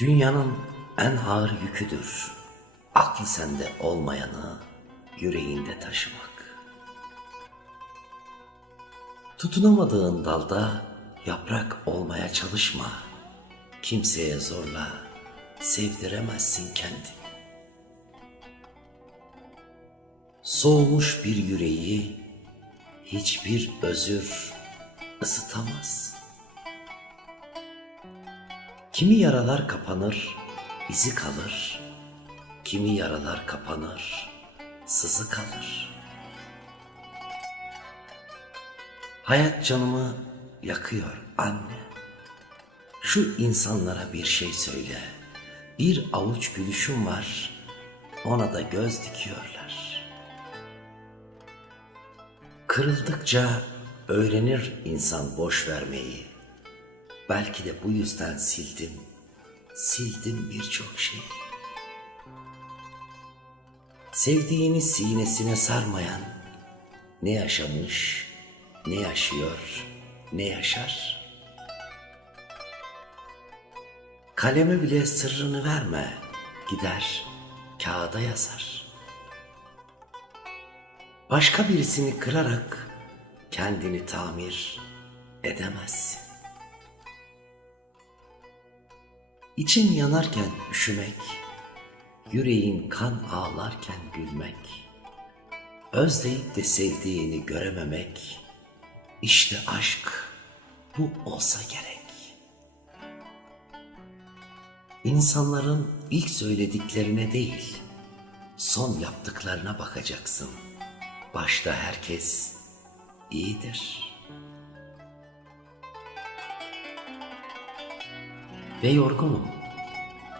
Dünyanın en ağır yüküdür, aklı sende olmayanı yüreğinde taşımak. Tutunamadığın dalda yaprak olmaya çalışma, kimseye zorla sevdiremezsin kendini. Soğumuş bir yüreği hiçbir özür ısıtamaz. Kimi yaralar kapanır, izi kalır. Kimi yaralar kapanır, sızı kalır. Hayat canımı yakıyor anne. Şu insanlara bir şey söyle. Bir avuç gülüşüm var, ona da göz dikiyorlar. Kırıldıkça öğrenir insan boş vermeyi. Belki de bu yüzden sildim birçok şeyi. Sevdiğini sinesine sarmayan ne yaşamış, ne yaşıyor, ne yaşar. Kaleme bile sırrını verme, gider kağıda yazar. Başka birisini kırarak kendini tamir edemezsin. İçin yanarken üşümek, yüreğin kan ağlarken gülmek, özleyip de sevdiğini görememek, işte aşk bu olsa gerek. İnsanların ilk söylediklerine değil, son yaptıklarına bakacaksın. Başta herkes iyidir. Ve yorgunum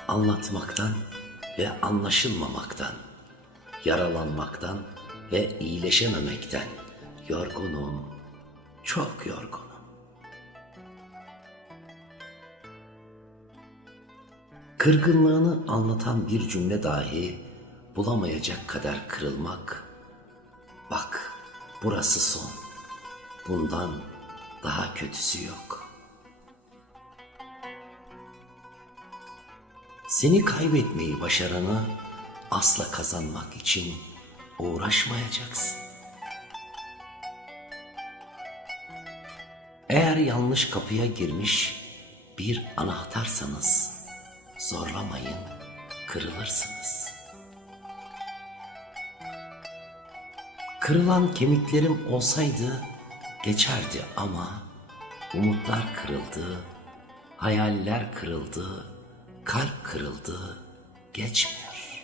anlatmaktan ve anlaşılmamaktan, yaralanmaktan ve iyileşememekten yorgunum, çok yorgunum. Kırgınlığını anlatan bir cümle dahi bulamayacak kadar kırılmak, bak burası son, bundan daha kötüsü yok. Seni kaybetmeyi başaranı asla kazanmak için uğraşmayacaksın. Eğer yanlış kapıya girmiş bir anahtarsanız zorlamayın, kırılırsınız. Kırılan kemiklerim olsaydı geçerdi ama umutlar kırıldı, hayaller kırıldı, kalp kırıldı, geçmiyor.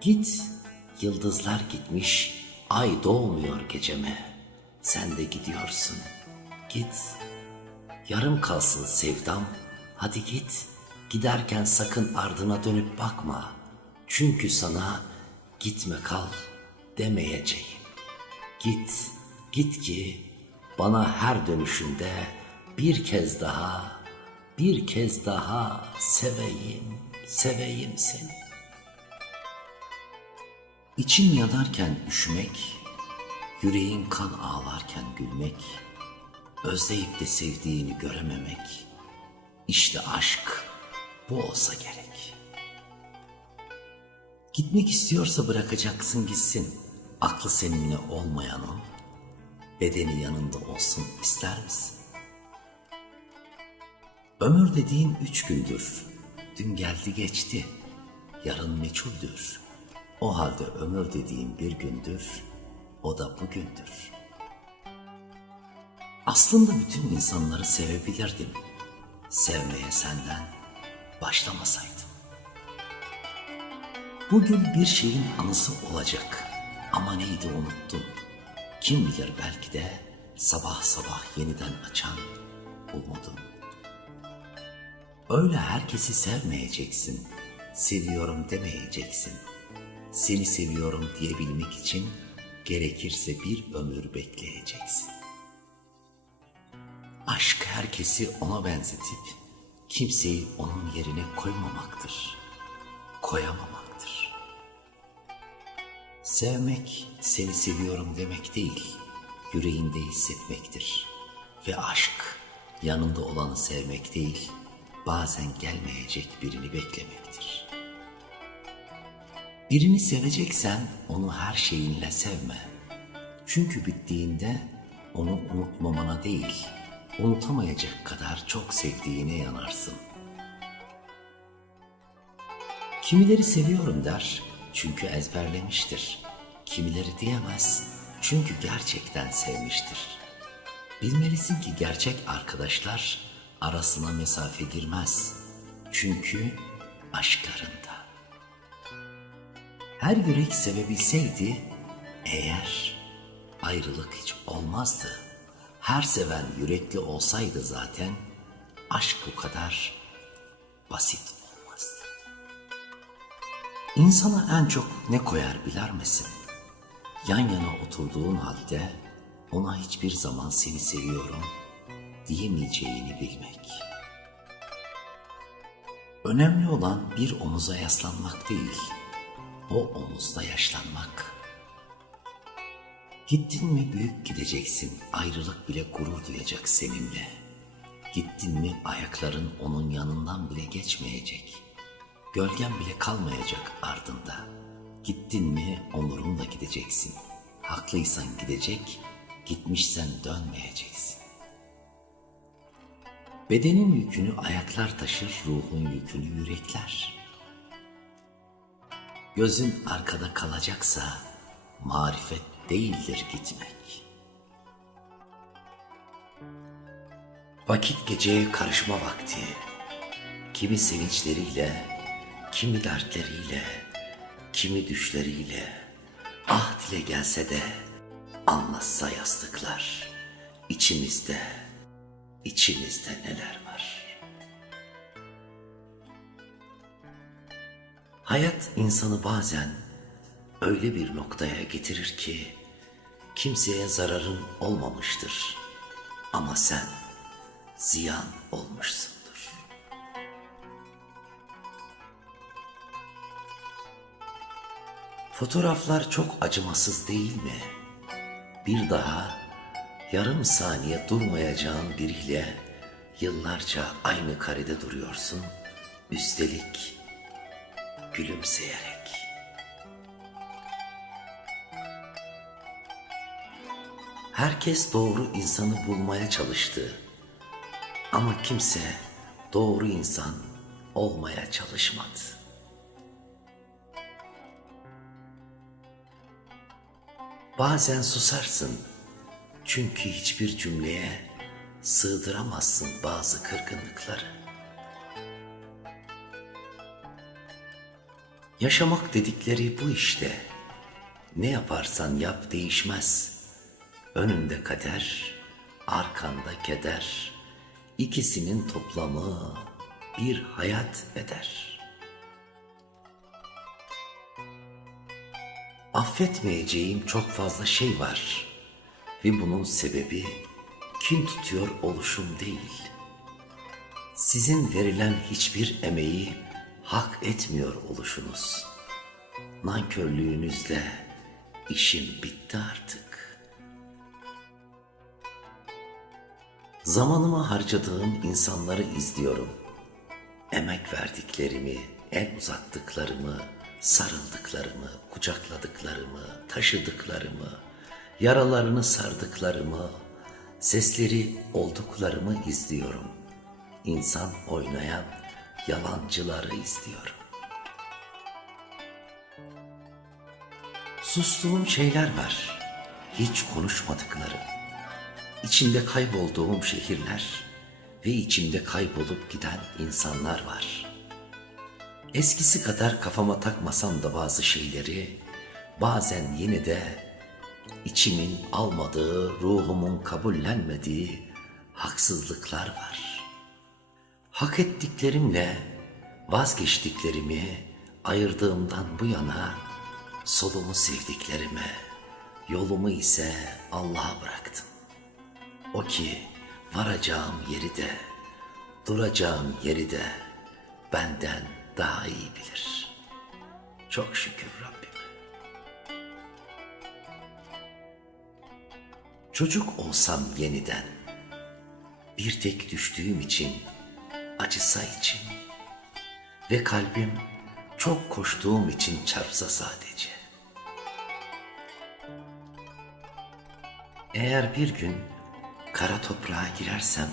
Git, yıldızlar gitmiş, ay doğmuyor geceme. Sen de gidiyorsun, git. Yarım kalsın sevdam, hadi git. Giderken sakın ardına dönüp bakma. Çünkü sana gitme kal demeyeceğim. Git, git ki bana her dönüşünde bir kez daha seveyim seni. İçin yanarken üşümek, yüreğin kan ağlarken gülmek, özleyip de sevdiğini görememek, işte aşk bu olsa gerek. Gitmek istiyorsa bırakacaksın gitsin, aklı seninle olmayanın, bedeni yanında olsun ister misin? Ömür dediğin 3 gündür, dün geldi geçti, yarın meçhuldür. O halde ömür dediğin bir gündür, o da bugündür. Aslında bütün insanları sevebilirdim, sevmeye senden başlamasaydım. Bugün bir şeyin anısı olacak ama neydi unuttum. Kim bilir belki de sabah sabah yeniden açan umudum. Öyle herkesi sevmeyeceksin, seviyorum demeyeceksin. Seni seviyorum diyebilmek için gerekirse bir ömür bekleyeceksin. Aşk herkesi ona benzetip kimseyi onun yerine koyamamaktır. Sevmek, seni seviyorum demek değil, yüreğinde hissetmektir. Ve aşk yanında olanı sevmek değil, bazen gelmeyecek birini beklemektir. Birini seveceksen onu her şeyinle sevme. Çünkü bittiğinde onu unutmamana değil, unutamayacak kadar çok sevdiğine yanarsın. Kimileri seviyorum der çünkü ezberlemiştir. Kimileri diyemez çünkü gerçekten sevmiştir. Bilmelisin ki gerçek arkadaşlar arasına mesafe girmez. Çünkü aşklarında. Her yürek sevebilseydi eğer ayrılık hiç olmazdı. Her seven yürekli olsaydı zaten aşk bu kadar basit olmazdı. İnsana en çok ne koyar bilir misin? Yan yana oturduğun halde ona hiçbir zaman seni seviyorum diyemeyeceğini bilmek. Önemli olan bir omuza yaslanmak değil, o omuzda yaşlanmak. Gittin mi büyük gideceksin, ayrılık bile gurur duyacak seninle. Gittin mi ayakların onun yanından bile geçmeyecek. Gölgen bile kalmayacak ardında. Gittin mi onurunla gideceksin. Haklıysan gidecek, gitmişsen dönmeyeceksin. Bedenin yükünü ayaklar taşır, ruhun yükünü yürekler. Gözün arkada kalacaksa marifet değildir gitmek. Vakit geceye karışma vakti. Kimi sevinçleriyle, kimi dertleriyle, kimi düşleriyle, ah dile gelse de anlatsa yastıklar. İçimizde neler var. Hayat insanı bazen öyle bir noktaya getirir ki kimseye zararın olmamıştır ama sen ziyan olmuşsundur. Fotoğraflar çok acımasız değil mi? Bir daha yarım saniye durmayacağın biriyle yıllarca aynı karede duruyorsun, üstelik gülümseyerek. Herkes doğru insanı bulmaya çalıştı ama kimse doğru insan olmaya çalışmadı. Bazen susarsın çünkü hiçbir cümleye sığdıramazsın bazı kırgınlıkları. Yaşamak dedikleri bu işte. Ne yaparsan yap değişmez. Önünde kader, arkanda keder. İkisinin toplamı bir hayat eder. Affetmeyeceğim çok fazla şey var ve bunun sebebi kin tutuyor oluşum değil. Sizin verilen hiçbir emeği hak etmiyor oluşunuz. Nankörlüğünüzle işim bitti artık. Zamanımı harcadığım insanları izliyorum. Emek verdiklerimi, el uzattıklarımı, sarıldıklarımı, kucakladıklarımı, taşıdıklarımı, yaralarını sardıklarımı, sesleri olduklarımı izliyorum. İnsan oynayan yalancıları izliyorum. Sustuğum şeyler var, hiç konuşmadıklarım. İçinde kaybolduğum şehirler ve içimde kaybolup giden insanlar var. Eskisi kadar kafama takmasam da bazı şeyleri, bazen yine de içimin almadığı, ruhumun kabullenmediği haksızlıklar var. Hak ettiklerimle vazgeçtiklerimi ayırdığımdan bu yana solumu sevdiklerime, yolumu ise Allah'a bıraktım. O ki varacağım yeri de, duracağım yeri de benden daha iyi bilir. Çok şükür Rabbime. Çocuk olsam yeniden, Bir tek düştüğüm için, acısa için ve kalbim çok koştuğum için çarpsa sadece. Eğer bir gün kara toprağa girersem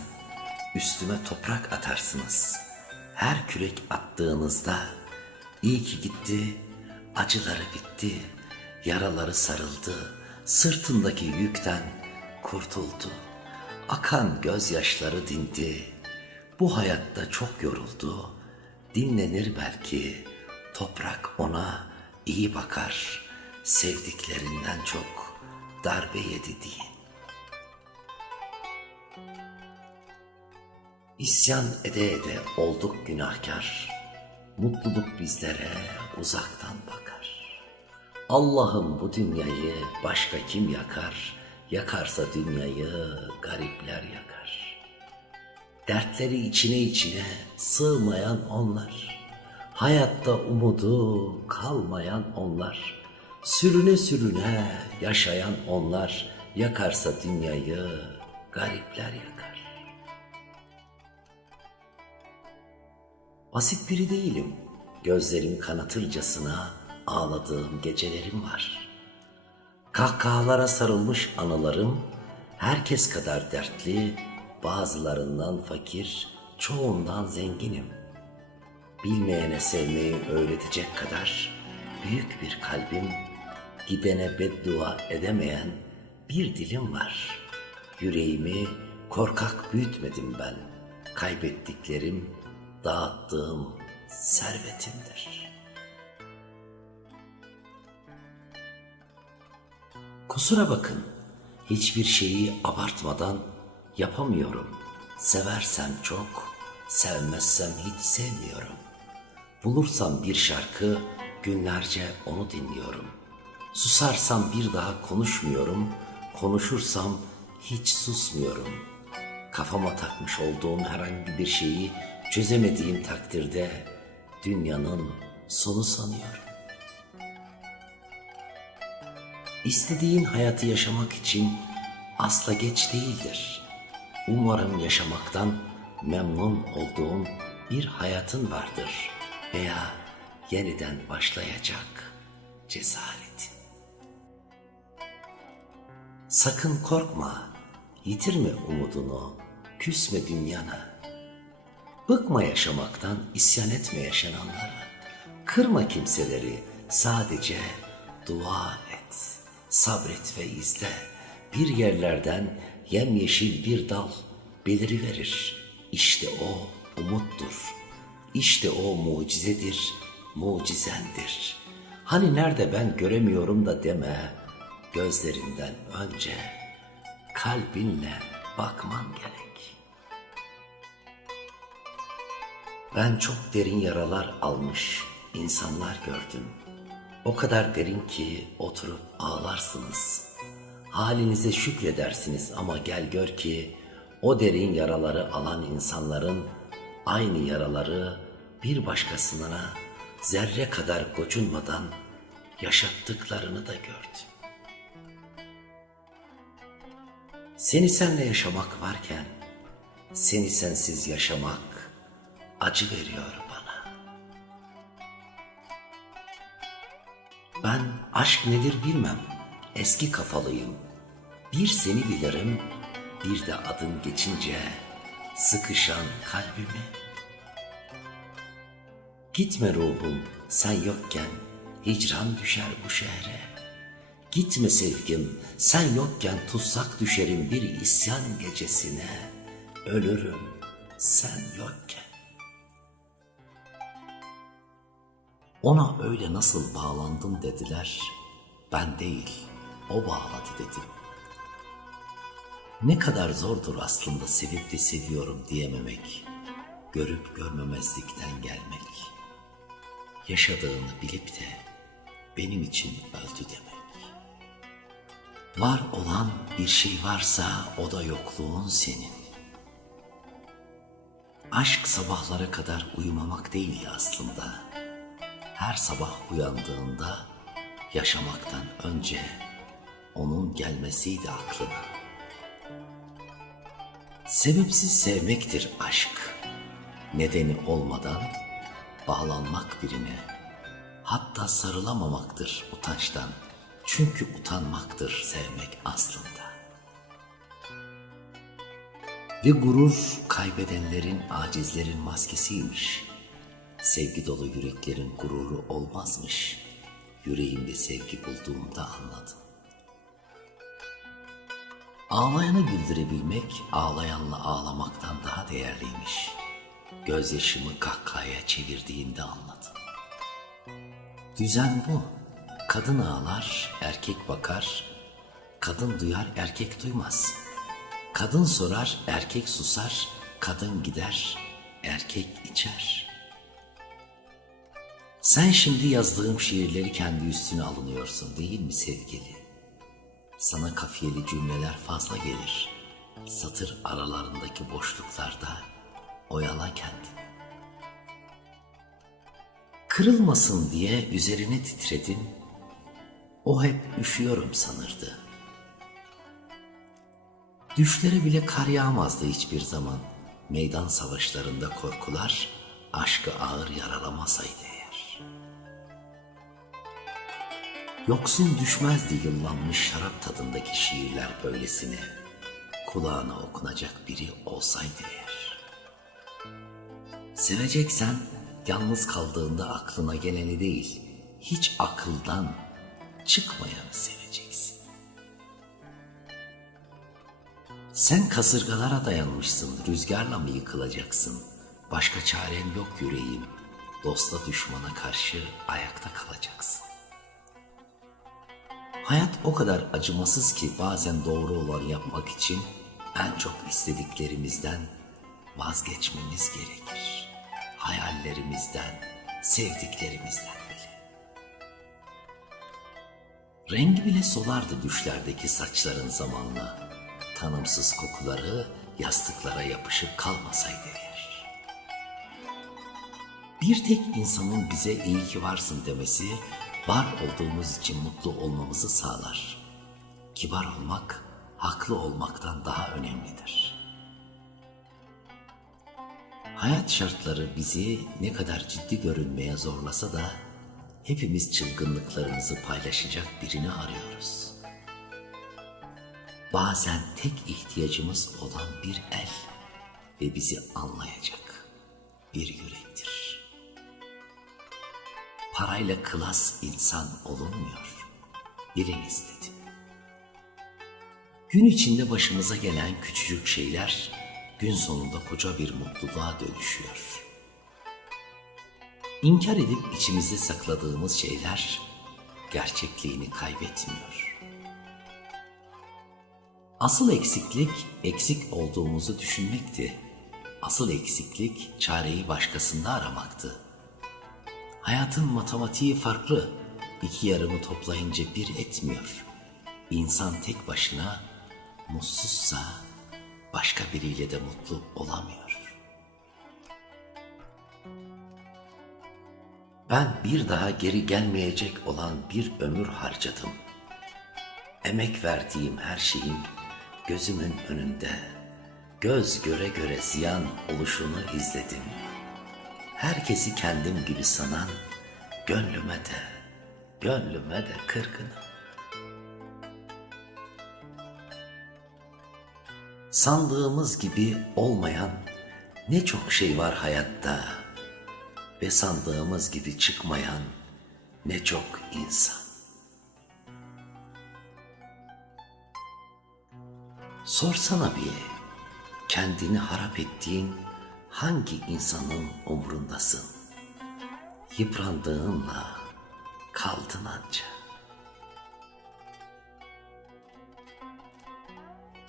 üstüme toprak atarsınız. Her kürek attığınızda iyi ki gitti, acıları bitti, yaraları sarıldı, sırtındaki yükten kurtuldu. Akan gözyaşları dindi. Bu hayatta çok yoruldu. Dinlenir belki. Toprak ona iyi bakar. Sevdiklerinden çok darbe yedi diye. İsyan ede ede olduk günahkar. Mutluluk bizlere uzaktan bakar. Allah'ım bu dünyayı başka kim yakar? Yakarsa dünyayı garipler yakar. Dertleri içine içine sığmayan onlar. Hayatta umudu kalmayan onlar. Sürüne sürüne yaşayan onlar. Yakarsa dünyayı garipler yakar. Basit biri değilim. Gözlerim kanatırcasına ağladığım gecelerim var. Kahkahalara sarılmış anılarım, herkes kadar dertli, bazılarından fakir, çoğundan zenginim. Bilmeyene sevmeyi öğretecek kadar büyük bir kalbim, gidene beddua edemeyen bir dilim var. Yüreğimi korkak büyütmedim ben, kaybettiklerim dağıttığım servetimdir. Kusura bakın, hiçbir şeyi abartmadan yapamıyorum. Seversem çok, sevmezsem hiç sevmiyorum. Bulursam bir şarkı, günlerce onu dinliyorum. Susarsam bir daha konuşmuyorum, konuşursam hiç susmuyorum. Kafama takmış olduğum herhangi bir şeyi çözemediğim takdirde dünyanın sonu sanıyorum. İstediğin hayatı yaşamak için asla geç değildir. Umarım yaşamaktan memnun olduğun bir hayatın vardır veya yeniden başlayacak cesaretin. Sakın korkma, yitirme umudunu, küsme dünyana. Bıkma yaşamaktan, isyan etme yaşananlara. Kırma kimseleri, sadece dua et. Sabret ve izle. Bir yerlerden yemyeşil bir dal beliriverir. İşte o umuttur. İşte o mucizedir, mucizendir. Hani nerede ben göremiyorum da deme. Gözlerinden önce kalbinle bakman gerek. Ben çok derin yaralar almış insanlar gördüm. O kadar derin ki oturup ağlarsınız. Halinize şükredersiniz ama gel gör ki o derin yaraları alan insanların aynı yaraları bir başkasına zerre kadar gocunmadan yaşattıklarını da gördüm. Seni senle yaşamak varken seni sensiz yaşamak acı veriyor bana. Ben aşk nedir bilmem, eski kafalıyım. Bir seni bilirim, bir de adın geçince sıkışan kalbimi. Gitme ruhum, sen yokken hicran düşer bu şehre. Gitme sevgim, sen yokken tutsak düşerim bir isyan gecesine. Ölürüm sen yokken. Ona öyle nasıl bağlandın dediler, ben değil, o bağladı dedim. Ne kadar zordur aslında sevip de seviyorum diyememek, görüp görmemezlikten gelmek. Yaşadığını bilip de benim için öldü demek. Var olan bir şey varsa o da yokluğun senin. Aşk sabahlara kadar uyumamak değildi aslında. Her sabah uyandığında yaşamaktan önce onun gelmesiydi aklına. Sebepsiz sevmektir aşk. Nedeni olmadan bağlanmak birine. Hatta sarılamamaktır utançtan. Çünkü utanmaktır sevmek aslında. Ve gurur kaybedenlerin, acizlerin maskesiymiş. Sevgi dolu yüreklerin gururu olmazmış. Yüreğimde sevgi bulduğumda anladım. Ağlayanı güldürebilmek, ağlayanla ağlamaktan daha değerliymiş. Gözyaşımı kahkahaya çevirdiğinde anladım. Düzen bu. Kadın ağlar, erkek bakar. Kadın duyar, erkek duymaz. Kadın sorar, erkek susar. Kadın gider, erkek içer. Sen şimdi yazdığım şiirleri kendi üstüne alınıyorsun değil mi sevgili? Sana kafiyeli cümleler fazla gelir. Satır aralarındaki boşluklarda oyala kendini. Kırılmasın diye üzerine titredin. O hep üşüyorum sanırdı. Düşlere bile kar yağmazdı hiçbir zaman. Meydan savaşlarında korkular aşkı ağır yaralamasaydı eğer. Yoksun düşmezdi yıllanmış şarap tadındaki şiirler böylesine. Kulağına okunacak biri olsaydı eğer. Seveceksen yalnız kaldığında aklına geleni değil, hiç akıldan çıkmayanı seveceksin. Sen kasırgalara dayanmışsın, rüzgarla mı yıkılacaksın? Başka çaren yok yüreğim, dosta düşmana karşı ayakta kalacaksın. Hayat o kadar acımasız ki bazen doğru olanı yapmak için en çok istediklerimizden vazgeçmemiz gerekir. Hayallerimizden, sevdiklerimizden bile. Rengi bile solardı düşlerdeki saçların zamanla. Tanımsız kokuları yastıklara yapışıp kalmasaydı eğer. Bir tek insanın bize iyi ki varsın demesi, var olduğumuz için mutlu olmamızı sağlar. Kibar olmak, haklı olmaktan daha önemlidir. Hayat şartları bizi ne kadar ciddi görünmeye zorlasa da hepimiz çılgınlıklarımızı paylaşacak birini arıyoruz. Bazen tek ihtiyacımız olan bir el ve bizi anlayacak bir yürektir. Parayla klas insan olunmuyor. Biliniz dedim. Gün içinde başımıza gelen küçücük şeyler gün sonunda koca bir mutluluğa dönüşüyor. İnkar edip içimizde sakladığımız şeyler gerçekliğini kaybetmiyor. Asıl eksiklik eksik olduğumuzu düşünmekti. Asıl eksiklik çareyi başkasında aramaktı. Hayatın matematiği farklı. İki yarımı toplayınca bir etmiyor. İnsan tek başına mutsuzsa başka biriyle de mutlu olamıyor. Ben bir daha geri gelmeyecek olan bir ömür harcadım. Emek verdiğim her şeyim gözümün önünde. Göz göre göre ziyan oluşunu izledim. Herkesi kendim gibi sanan gönlüme de kırgınım. Sandığımız gibi olmayan ne çok şey var hayatta ve sandığımız gibi çıkmayan ne çok insan. Sorsana bir, kendini harap ettiğin hangi insanın umrundasın? Yıprandığınla kaldın anca.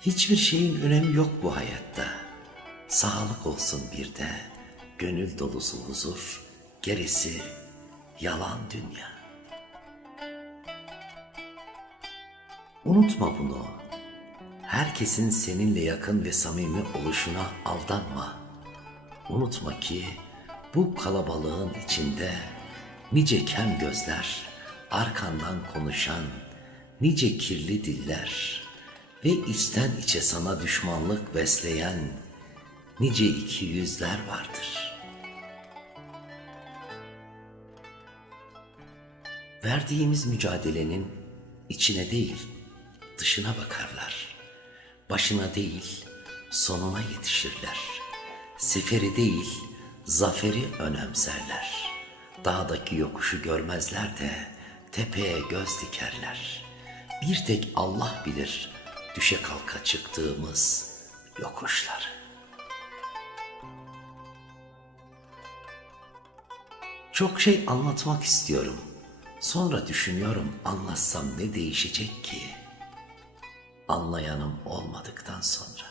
Hiçbir şeyin önemi yok bu hayatta. Sağlık olsun bir de, gönül dolusu huzur, gerisi yalan dünya. Unutma bunu. Herkesin seninle yakın ve samimi oluşuna aldanma. Unutma ki bu kalabalığın içinde nice kem gözler, arkandan konuşan nice kirli diller ve içten içe sana düşmanlık besleyen nice iki yüzler vardır. Verdiğimiz mücadelenin içine değil, dışına bakarlar. Başına değil, sonuna yetişirler. Seferi değil, zaferi önemserler. Dağdaki yokuşu görmezler de tepeye göz dikerler. Bir tek Allah bilir düşe kalka çıktığımız yokuşları. Çok şey anlatmak istiyorum. Sonra düşünüyorum, anlatsam ne değişecek ki? Anlayanım olmadıktan sonra.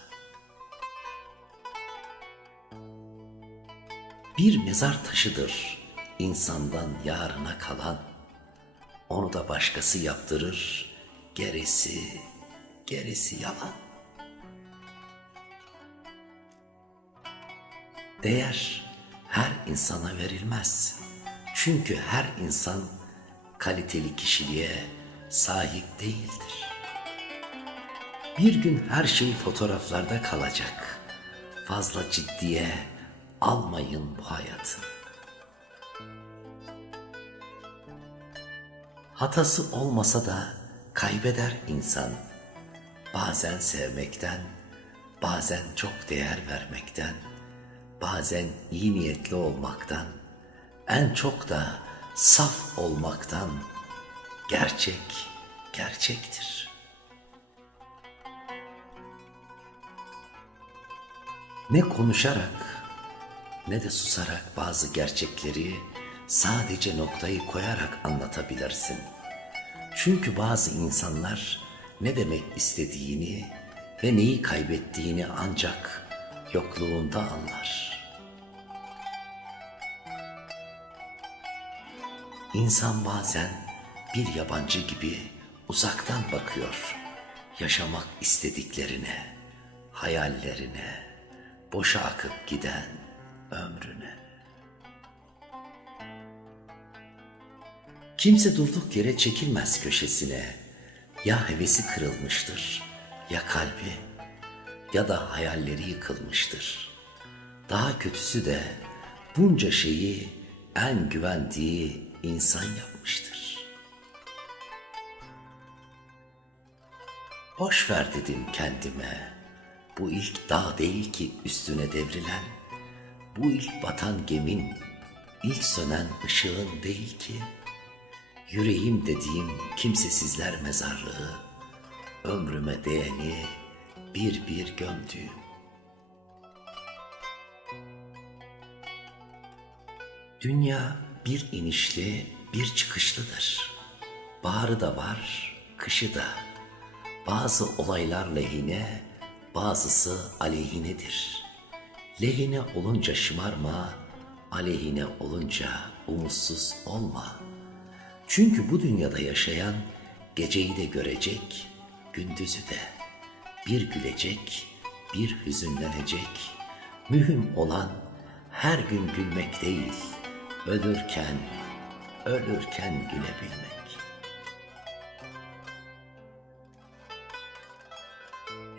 Bir mezar taşıdır insandan yarına kalan. Onu da başkası yaptırır, gerisi yalan. Değer her insana verilmez. Çünkü her insan kaliteli kişiliğe sahip değildir. Bir gün her şey fotoğraflarda kalacak. Fazla ciddiye almayın bu hayatı. Hatası olmasa da kaybeder insan. Bazen sevmekten, bazen çok değer vermekten, bazen iyi niyetli olmaktan, en çok da saf olmaktan. Gerçek gerçektir. Ne konuşarak ne de susarak bazı gerçekleri sadece noktayı koyarak anlatabilirsin. Çünkü bazı insanlar ne demek istediğini ve neyi kaybettiğini ancak yokluğunda anlar. İnsan bazen bir yabancı gibi uzaktan bakıyor, yaşamak istediklerine, hayallerine, boşa akıp giden ömrüne. Kimse durduk yere çekilmez köşesine. Ya hevesi kırılmıştır, ya kalbi, ya da hayalleri yıkılmıştır. Daha kötüsü de bunca şeyi en güvendiği insan yapmıştır. Boş ver dedim kendime. Bu ilk dağ değil ki üstüne devrilen. Bu ilk batan gemin, ilk sönen ışığın değil ki. Yüreğim dediğim kimsesizler mezarlığı, ömrüme değeni bir bir gömdüğüm. Dünya bir inişli, bir çıkışlıdır. Baharı da var, kışı da. Bazı olaylar lehine, bazısı aleyhinedir. Lehine olunca şımarma, aleyhine olunca umutsuz olma. Çünkü bu dünyada yaşayan geceyi de görecek, gündüzü de. Bir gülecek, bir hüzünlenecek. Mühim olan her gün gülmek değil, ölürken gülebilmek.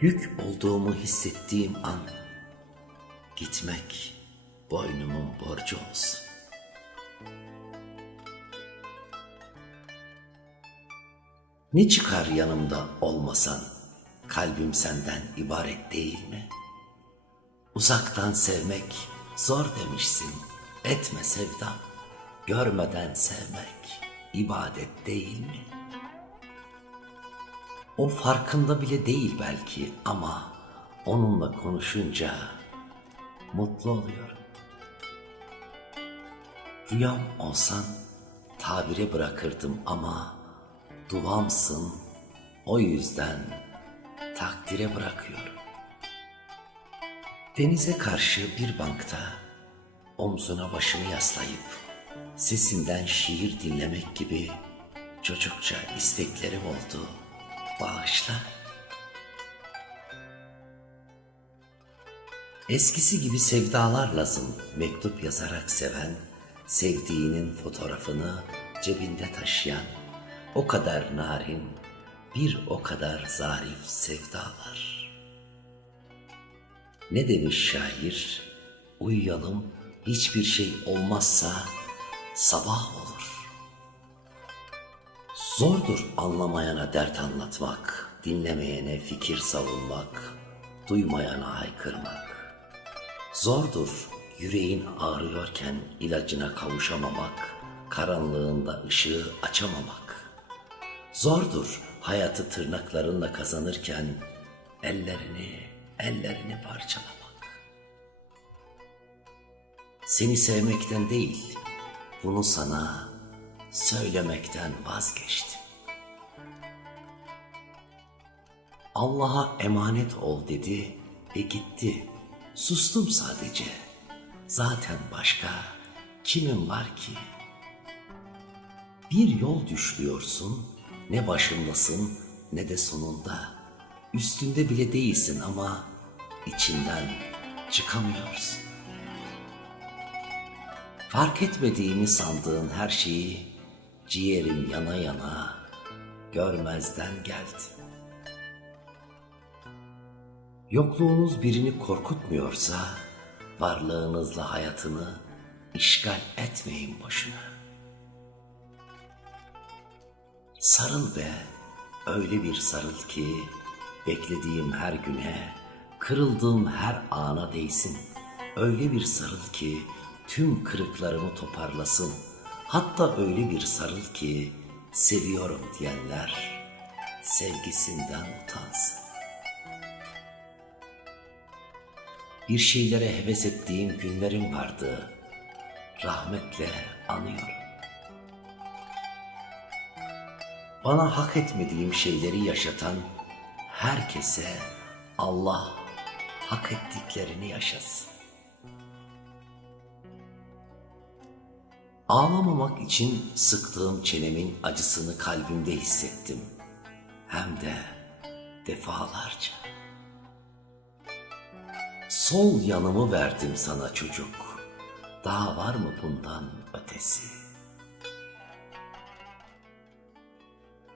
Yük olduğumu hissettiğim an, gitmek boynumun borcu olsun. Ne çıkar yanımda olmasan, kalbim senden ibaret değil mi? Uzaktan sevmek zor demişsin, etme sevdam. Görmeden sevmek ibadet değil mi? O farkında bile değil belki ama onunla konuşunca mutlu oluyorum. Rüyam olsan tabire bırakırdım ama duamsın, o yüzden takdire bırakıyorum. Denize karşı bir bankta omzuna başını yaslayıp sesinden şiir dinlemek gibi çocukça isteklerim oldu. Bağışla. Eskisi gibi sevdalar lazım, mektup yazarak seven, sevdiğinin fotoğrafını cebinde taşıyan, o kadar narin, bir o kadar zarif sevdalar. Ne demiş şair? Uyuyalım, hiçbir şey olmazsa sabah olur. Zordur anlamayana dert anlatmak, dinlemeyene fikir savunmak, duymayana haykırmak. Zordur yüreğin ağrıyorken ilacına kavuşamamak, karanlığında ışığı açamamak. Zordur hayatı tırnaklarınla kazanırken ellerini parçalamak. Seni sevmekten değil, bunu sana söylemekten vazgeçtim. Allah'a emanet ol dedi ve gitti. Sustum sadece. Zaten başka kimin var ki? Bir yol düşlüyorsun, ne başındasın ne de sonunda. Üstünde bile değilsin ama içinden çıkamıyorsun. Fark etmediğimi sandığın her şeyi ciğerim yana yana görmezden geldi. Yokluğunuz birini korkutmuyorsa varlığınızla hayatını işgal etmeyin boşuna. Sarıl be, öyle bir sarıl ki beklediğim her güne, kırıldığım her ana değsin. Öyle bir sarıl ki tüm kırıklarımı toparlasın. Hatta öyle bir sarıl ki seviyorum diyenler sevgisinden utansın. Bir şeylere heves ettiğim günlerim vardı. Rahmetle anıyorum. Bana hak etmediğim şeyleri yaşatan herkese Allah hak ettiklerini yaşasın. Ağlamamak için sıktığım çenemin acısını kalbimde hissettim. Hem de defalarca. Sol yanımı verdim sana çocuk. Daha var mı bundan ötesi?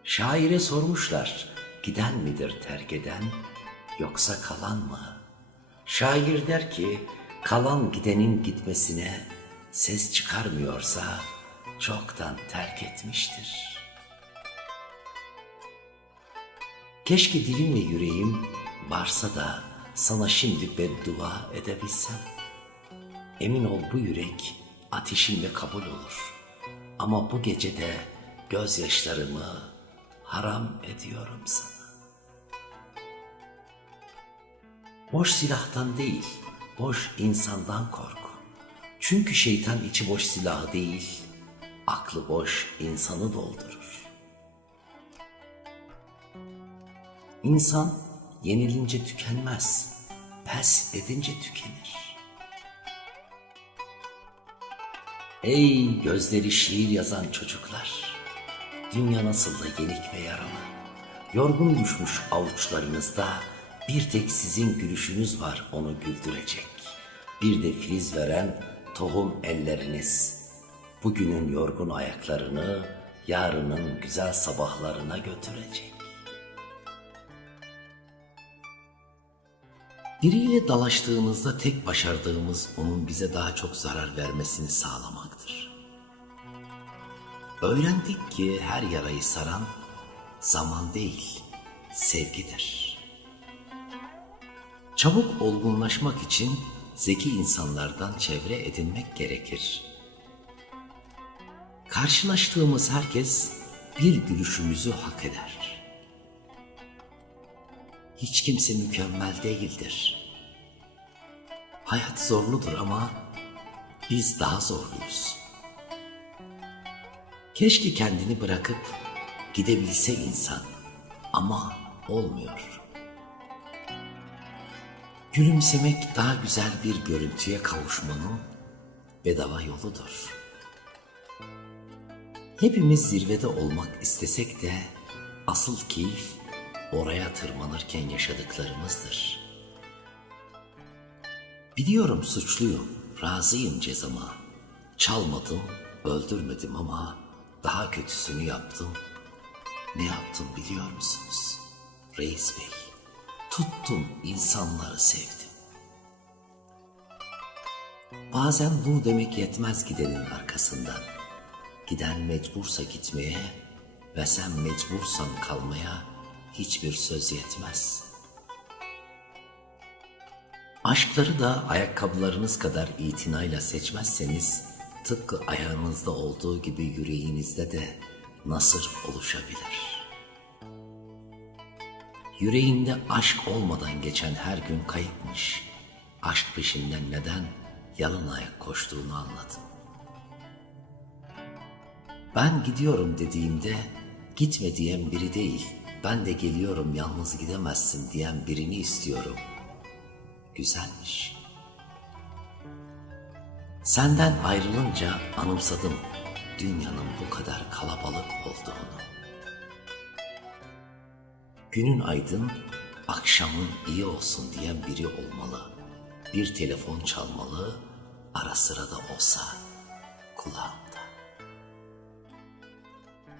Şaire sormuşlar, giden midir terk eden, yoksa kalan mı? Şair der ki, kalan gidenin gitmesine ses çıkarmıyorsa çoktan terk etmiştir. Keşke dilimle yüreğim varsa da sana şimdi beddua edebilsem. Emin ol bu yürek ateşinle kabul olur. Ama bu gece de gözyaşlarımı haram ediyorum sana. Boş silahtan değil, boş insandan kork. Çünkü şeytan içi boş silahı değil, aklı boş insanı doldurur. İnsan yenilince tükenmez, pes edince tükenir. Ey gözleri şiir yazan çocuklar, dünya nasıl da yenik ve yaralı. Yorgun düşmüş avuçlarınızda bir tek sizin gülüşünüz var onu güldürecek. Bir de filiz veren tohum elleriniz. Bugünün yorgun ayaklarını yarının güzel sabahlarına götürecek. Biriyle dalaştığımızda tek başardığımız onun bize daha çok zarar vermesini sağlamaktır. Öğrendik ki her yarayı saran zaman değil, sevgidir. Çabuk olgunlaşmak için zeki insanlardan çevre edinmek gerekir. Karşılaştığımız herkes bir gülüşümüzü hak eder. Hiç kimse mükemmel değildir. Hayat zorludur ama biz daha zorluyuz. Keşke kendini bırakıp gidebilse insan ama olmuyor. Gülümsemek daha güzel bir görüntüye kavuşmanın bedava yoludur. Hepimiz zirvede olmak istesek de asıl keyif oraya tırmanırken yaşadıklarımızdır. Biliyorum suçluyum, razıyım cezama. Çalmadım, öldürmedim ama daha kötüsünü yaptım. Ne yaptım biliyor musunuz? Reis Bey, tuttum insanları sevdim. Bazen bu demek yetmez gidenin arkasından. Giden mecbursa gitmeye ve sen mecbursan kalmaya hiçbir söz yetmez. Aşkları da ayakkabılarınız kadar itinayla seçmezseniz tıpkı ayağınızda olduğu gibi yüreğinizde de nasır oluşabilir. Yüreğinde aşk olmadan geçen her gün kayıpmış. Aşk peşinden neden yalın ayak koştuğunu anladım. Ben gidiyorum dediğimde gitme diyen biri değil, ben de geliyorum yalnız gidemezsin diyen birini istiyorum. Güzelmiş. Senden ayrılınca anımsadım dünyanın bu kadar kalabalık olduğunu. Günün aydın, akşamın iyi olsun diyen biri olmalı. Bir telefon çalmalı, ara sıra da olsa kulağımda.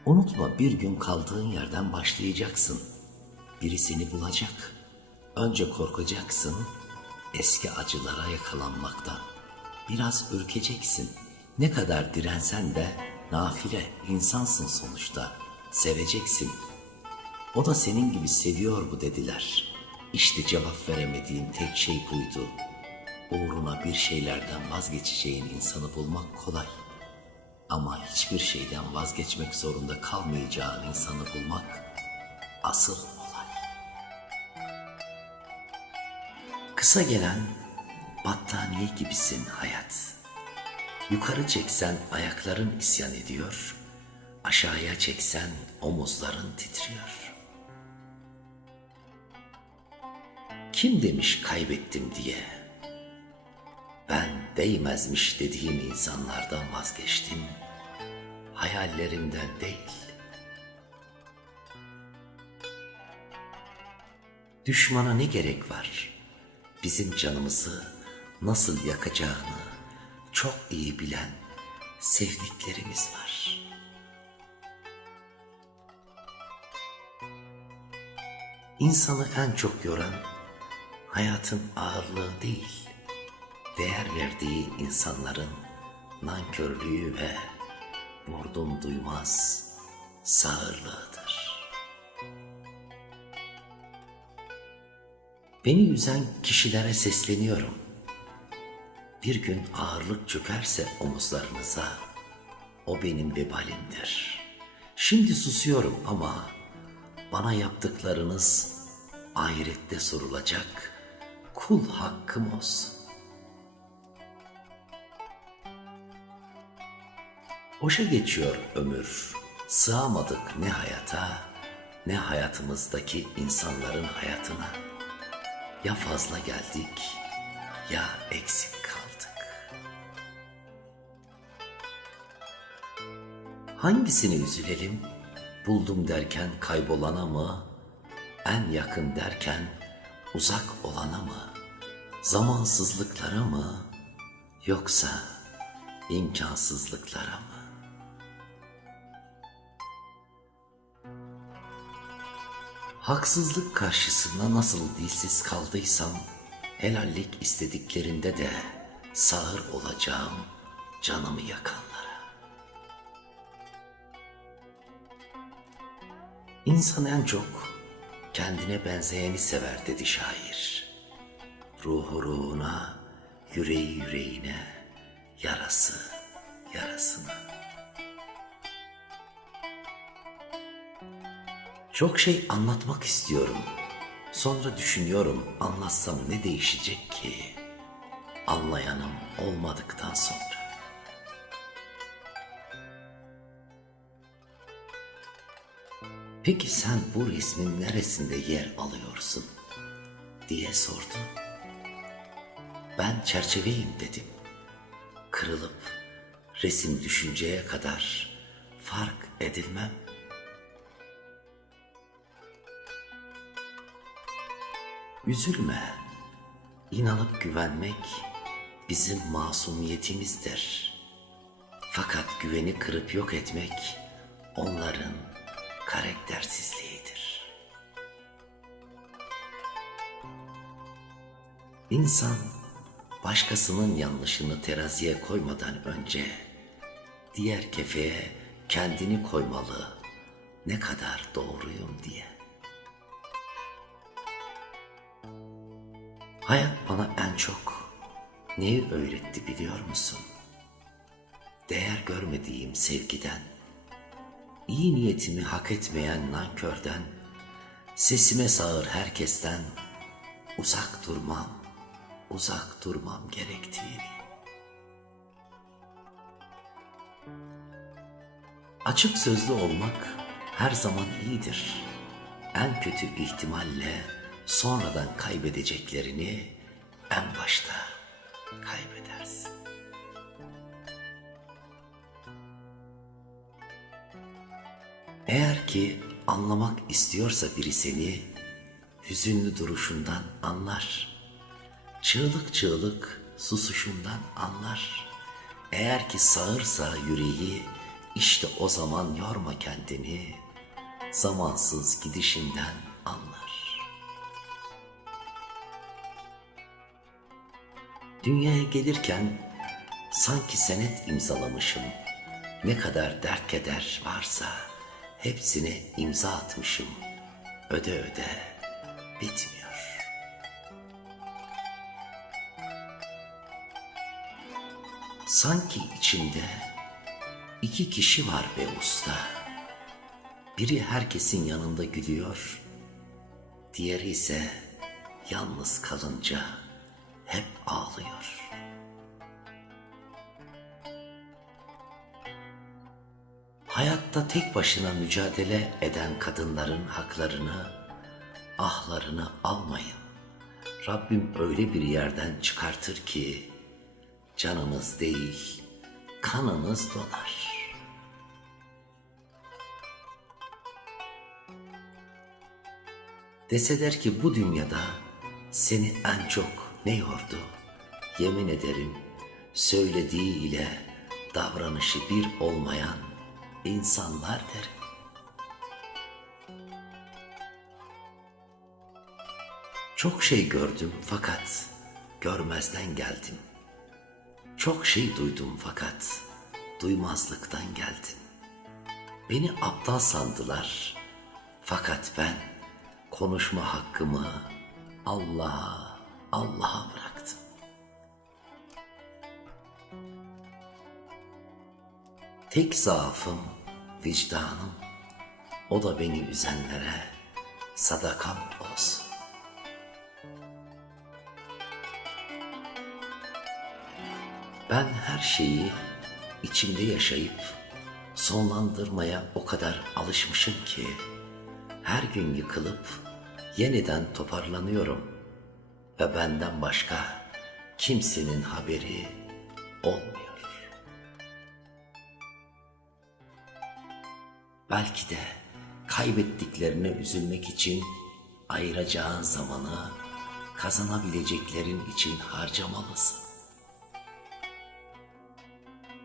Unutma, bir gün kaldığın yerden başlayacaksın. Biri seni bulacak. Önce korkacaksın, eski acılara yakalanmaktan. Biraz ürkeceksin. Ne kadar dirensen de nafile, insansın sonuçta. Seveceksin. O da senin gibi seviyor bu dediler. İşte cevap veremediğim tek şey buydu. Uğruna bir şeylerden vazgeçeceğin insanı bulmak kolay. Ama hiçbir şeyden vazgeçmek zorunda kalmayacağın insanı bulmak asıl olay. Kısa gelen battaniye gibisin hayat. Yukarı çeksen ayakların isyan ediyor, aşağıya çeksen omuzların titriyor. Kim demiş kaybettim diye? Ben değmezmiş dediğim insanlardan vazgeçtim, hayallerimden değil. Düşmana ne gerek var? Bizim canımızı nasıl yakacağını çok iyi bilen sevdiklerimiz var. İnsanı en çok yoran hayatın ağırlığı değil, değer verdiği insanların nankörlüğü ve vurdum duymaz sağırlığıdır. Beni üzen kişilere sesleniyorum. Bir gün ağırlık çökerse omuzlarınıza, o benim vebalimdir. Şimdi susuyorum ama bana yaptıklarınız ahirette sorulacak, kul hakkım olsun. Boşa geçiyor ömür, sığamadık ne hayata, ne hayatımızdaki insanların hayatına. Ya fazla geldik, ya eksik kaldık. Hangisini üzülelim? Buldum derken kaybolana mı? En yakın derken uzak olana mı? Zamansızlıklara mı? Yoksa imkansızlıklara mı? Haksızlık karşısında nasıl dilsiz kaldıysam, helallik istediklerinde de sağır olacağım canımı yakanlara. İnsan en çok kendine benzeyeni sever dedi şair. Ruhu ruhuna, yüreği yüreğine, yarası yarasına. Çok şey anlatmak istiyorum. Sonra düşünüyorum, anlatsam ne değişecek ki? Anlayanım olmadıktan sonra. Peki sen bu resmin neresinde yer alıyorsun? Diye sordu. Ben çerçeveyim dedim. Kırılıp resim düşünceye kadar fark edilmem. Üzülme, inanıp güvenmek bizim masumiyetimizdir. Fakat güveni kırıp yok etmek onların karaktersizliğidir. İnsan başkasının yanlışını teraziye koymadan önce diğer kefeye kendini koymalı, ne kadar doğruyum diye. Hayat bana en çok neyi öğretti biliyor musun? Değer görmediğim sevgiden, iyi niyetimi hak etmeyen nankörden, sesime sağır herkesten uzak durmam gerektiğini. Açık sözlü olmak her zaman iyidir. En kötü ihtimalle sonradan kaybedeceklerini en başta kaybedersin. Eğer ki anlamak istiyorsa biri seni, hüzünlü duruşundan anlar. Çığlık çığlık susuşundan anlar. Eğer ki sağırsa yüreği, işte o zaman yorma kendini, zamansız gidişinden anlar. Dünyaya gelirken sanki senet imzalamışım. Ne kadar dert keder varsa hepsine imza atmışım. Öde öde bitmiyor. Sanki içimde iki kişi var be usta. Biri herkesin yanında gülüyor, diğeri ise yalnız kalınca hep ağlıyor. Hayatta tek başına mücadele eden kadınların haklarını, ahlarını almayın. Rabbim öyle bir yerden çıkartır ki canınız değil, kanınız donar. Deseler ki bu dünyada seni en çok ne yordu? Yemin ederim söylediği ile davranışı bir olmayan insanlar derim. Çok şey gördüm fakat görmezden geldim. Çok şey duydum fakat duymazlıktan geldim. Beni aptal sandılar fakat ben konuşma hakkımı Allah'a bıraktım. Tek zaafım vicdanım, o da beni üzenlere sadakam olsun. Ben her şeyi içimde yaşayıp sonlandırmaya o kadar alışmışım ki her gün yıkılıp yeniden toparlanıyorum ve benden başka kimsenin haberi olmuyor. Belki de kaybettiklerine üzülmek için ayıracağın zamanı kazanabileceklerin için harcamalısın.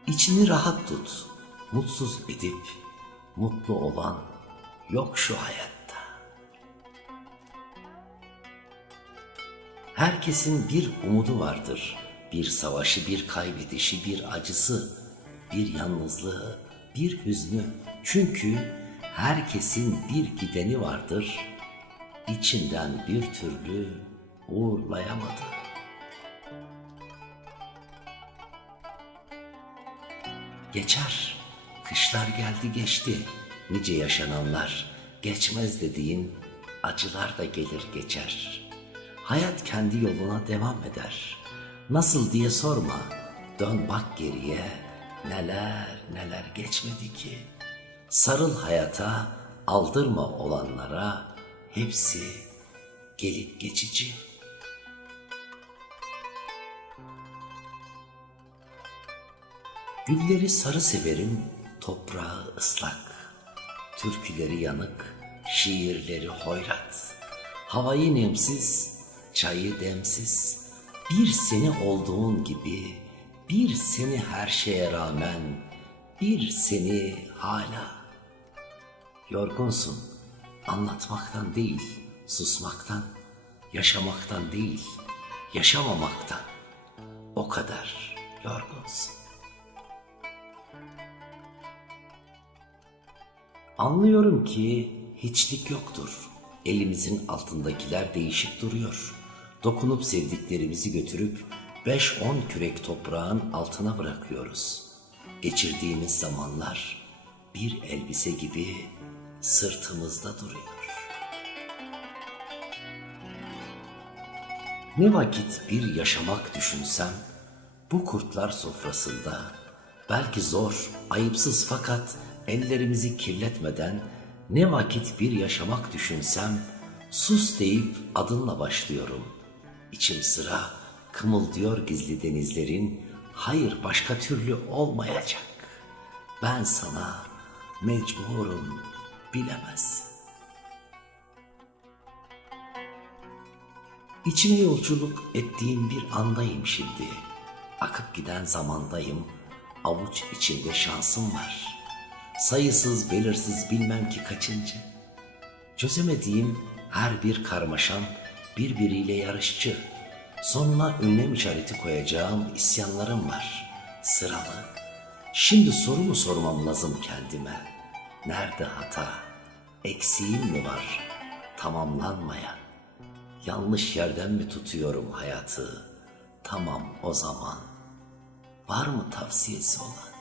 İçini rahat tut, mutsuz edip mutlu olan yok şu hayatta. Herkesin bir umudu vardır, bir savaşı, bir kaybedişi, bir acısı, bir yalnızlığı, bir hüznü. Çünkü herkesin bir gideni vardır, içinden bir türlü uğurlayamadı. Geçer, kışlar geldi geçti, nice yaşananlar, geçmez dediğin acılar da gelir geçer. Hayat kendi yoluna devam eder. Nasıl diye sorma, dön bak geriye, neler geçmedi ki. Sarıl hayata, aldırma olanlara, hepsi gelip geçici. Gülleri sarı severim, toprağı ıslak. Türküleri yanık, şiirleri hoyrat. Havayı nemsiz, çayı demsiz. Bir seni olduğun gibi, bir seni her şeye rağmen, bir seni hala Yorgunsun, anlatmaktan değil, susmaktan, yaşamaktan değil, yaşamamaktan. O kadar yorgunsun. Anlıyorum ki hiçlik yoktur. Elimizin altındakiler değişik duruyor. Dokunup sevdiklerimizi götürüp 5-10 kürek toprağın altına bırakıyoruz. Geçirdiğimiz zamanlar bir elbise gibi sırtımızda duruyor. Ne vakit bir yaşamak düşünsem, bu kurtlar sofrasında, belki zor, ayıpsız fakat ellerimizi kirletmeden, ne vakit bir yaşamak düşünsem, sus deyip adınla başlıyorum. İçim sıra kımıldıyor gizli denizlerin, hayır başka türlü olmayacak. Ben sana mecburum, bilemezsin. İçine yolculuk ettiğim bir andayım şimdi. Akıp giden zamandayım. Avuç içinde şansım var. Sayısız belirsiz bilmem ki kaçıncı. Çözemediğim her bir karmaşam birbiriyle yarışçı. Sonuna ünlem işareti koyacağım isyanlarım var. Sıralı. Şimdi soru mu sormam lazım kendime? Nerede hata? Eksiğim mi var? Tamamlanmayan. Yanlış yerden mi tutuyorum hayatı? Tamam o zaman. Var mı tavsiyesi olan?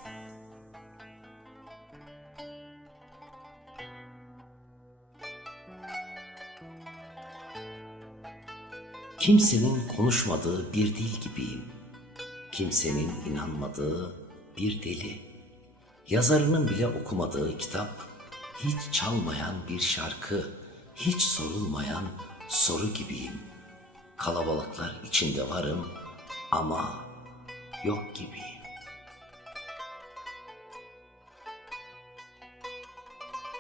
Kimsenin konuşmadığı bir dil gibiyim. Kimsenin inanmadığı bir deli. Yazarının bile okumadığı kitap, hiç çalmayan bir şarkı, hiç sorulmayan soru gibiyim. Kalabalıklar içinde varım ama yok gibiyim.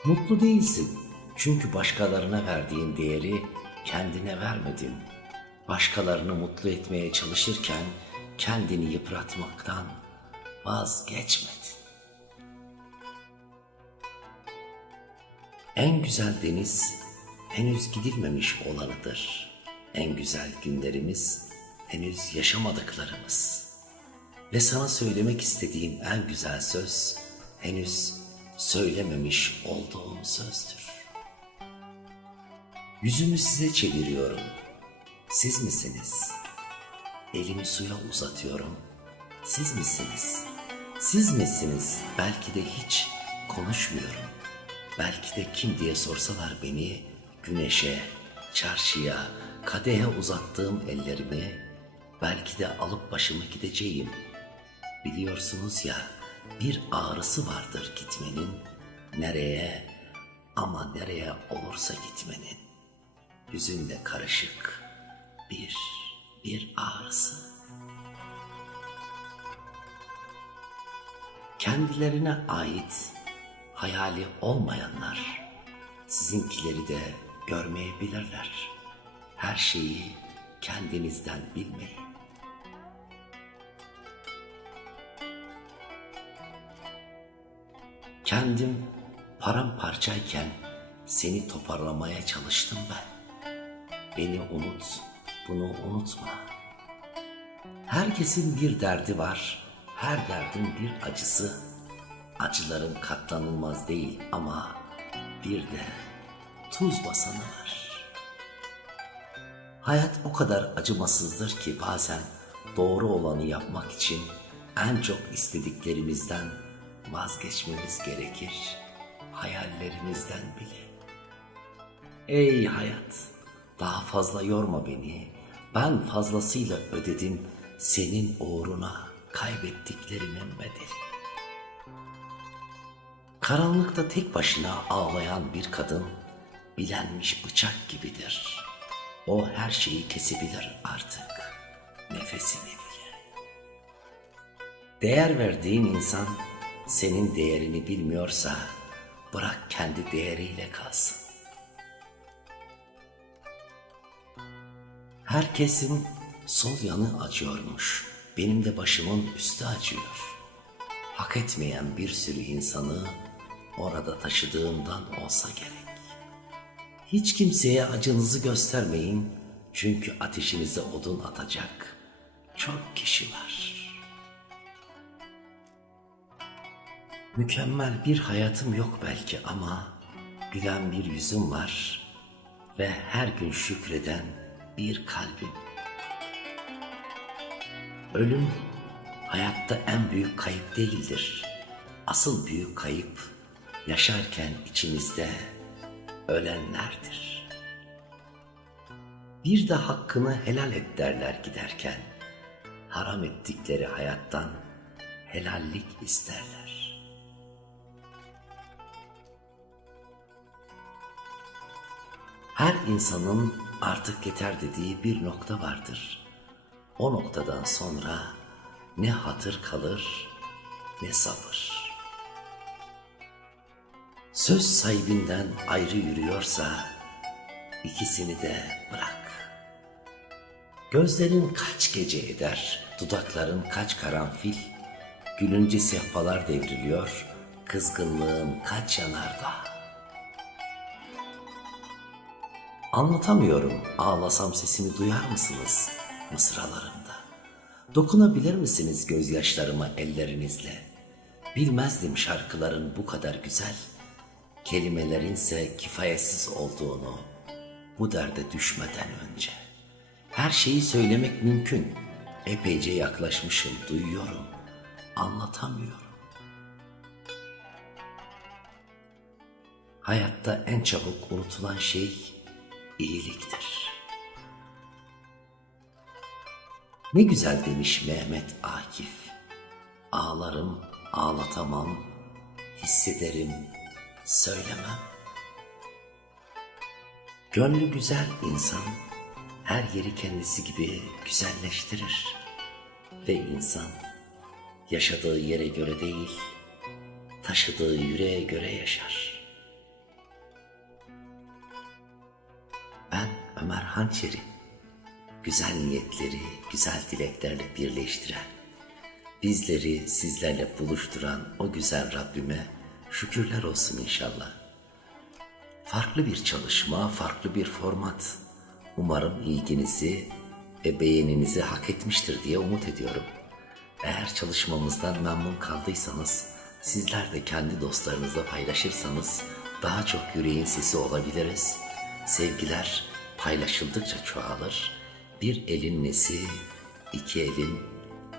Mutlu değilsin çünkü başkalarına verdiğin değeri kendine vermedin. Başkalarını mutlu etmeye çalışırken kendini yıpratmaktan vazgeçmedin. En güzel deniz henüz gidilmemiş olanıdır. En güzel günlerimiz henüz yaşamadıklarımız. Ve sana söylemek istediğim en güzel söz henüz söylememiş olduğum sözdür. Yüzümü size çeviriyorum. Siz misiniz? Elimi suya uzatıyorum. Siz misiniz? Siz misiniz? Belki de hiç konuşmuyorum. Belki de kim diye sorsalar beni, güneşe, çarşıya, kadehe uzattığım ellerimi, belki de alıp başımı gideceğim. Biliyorsunuz ya, bir ağrısı vardır gitmenin, nereye ama nereye olursa gitmenin. Hüzünle karışık bir ağrısı. Kendilerine ait hayali olmayanlar sizinkileri de görmeyebilirler. Her şeyi kendinizden bilmeyin. Kendim paramparçayken seni toparlamaya çalıştım ben. Beni unut, bunu unutma. Herkesin bir derdi var, her derdin bir acısı. Acıların katlanılmaz değil ama bir de tuz basanı var. Hayat o kadar acımasızdır ki bazen doğru olanı yapmak için en çok istediklerimizden vazgeçmemiz gerekir, hayallerimizden bile. Ey hayat, daha fazla yorma beni, ben fazlasıyla ödedim senin uğruna kaybettiklerimin bedeli. Karanlıkta tek başına ağlayan bir kadın, bilenmiş bıçak gibidir. O her şeyi kesebilir artık, nefesini bile. Değer verdiğin insan senin değerini bilmiyorsa bırak kendi değeriyle kalsın. Herkesin sol yanı acıyormuş, benim de başımın üstü acıyor. Hak etmeyen bir sürü insanı orada taşıdığımdan olsa gerek. Hiç kimseye acınızı göstermeyin, çünkü ateşinize odun atacak çok kişi var. Mükemmel bir hayatım yok belki ama gülen bir yüzüm var ve her gün şükreden bir kalbim. Ölüm hayatta en büyük kayıp değildir. Asıl büyük kayıp yaşarken içimizde ölenlerdir. Bir de hakkını helal et derler giderken. Haram ettikleri hayattan helallik isterler. Her insanın artık yeter dediği bir nokta vardır. O noktadan sonra ne hatır kalır ne sabır. Söz sahibinden ayrı yürüyorsa ikisini de bırak. Gözlerin kaç gece eder, dudakların kaç karanfil, gülünce sehpalar devriliyor, kızgınlığın kaç yanardağ. Anlatamıyorum, ağlasam sesimi duyar mısınız mısralarımda? Dokunabilir misiniz gözyaşlarıma ellerinizle? Bilmezdim şarkıların bu kadar güzel, kelimelerinse kifayetsiz olduğunu bu derde düşmeden önce. Her şeyi söylemek mümkün, epeyce yaklaşmışım, duyuyorum, anlatamıyorum. Hayatta en çabuk unutulan şey iyiliktir. Ne güzel demiş Mehmet Akif. Ağlarım, ağlatamam, hissederim, söylemem. Gönlü güzel insan her yeri kendisi gibi güzelleştirir. Ve insan yaşadığı yere göre değil, taşıdığı yüreğe göre yaşar. Ben Ömer Hançeri, güzel niyetleri, güzel dileklerle birleştiren, bizleri sizlerle buluşturan o güzel Rabbime şükürler olsun inşallah. Farklı bir çalışma, farklı bir format. Umarım ilginizi ve beğeninizi hak etmiştir diye umut ediyorum. Eğer çalışmamızdan memnun kaldıysanız, sizler de kendi dostlarınızla paylaşırsanız daha çok yüreğin sesi olabiliriz. Sevgiler paylaşıldıkça çoğalır. Bir elin nesi, iki elin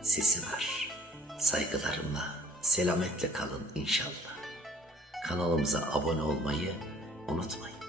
sesi var. Saygılarımla, selametle kalın inşallah. Kanalımıza abone olmayı unutmayın.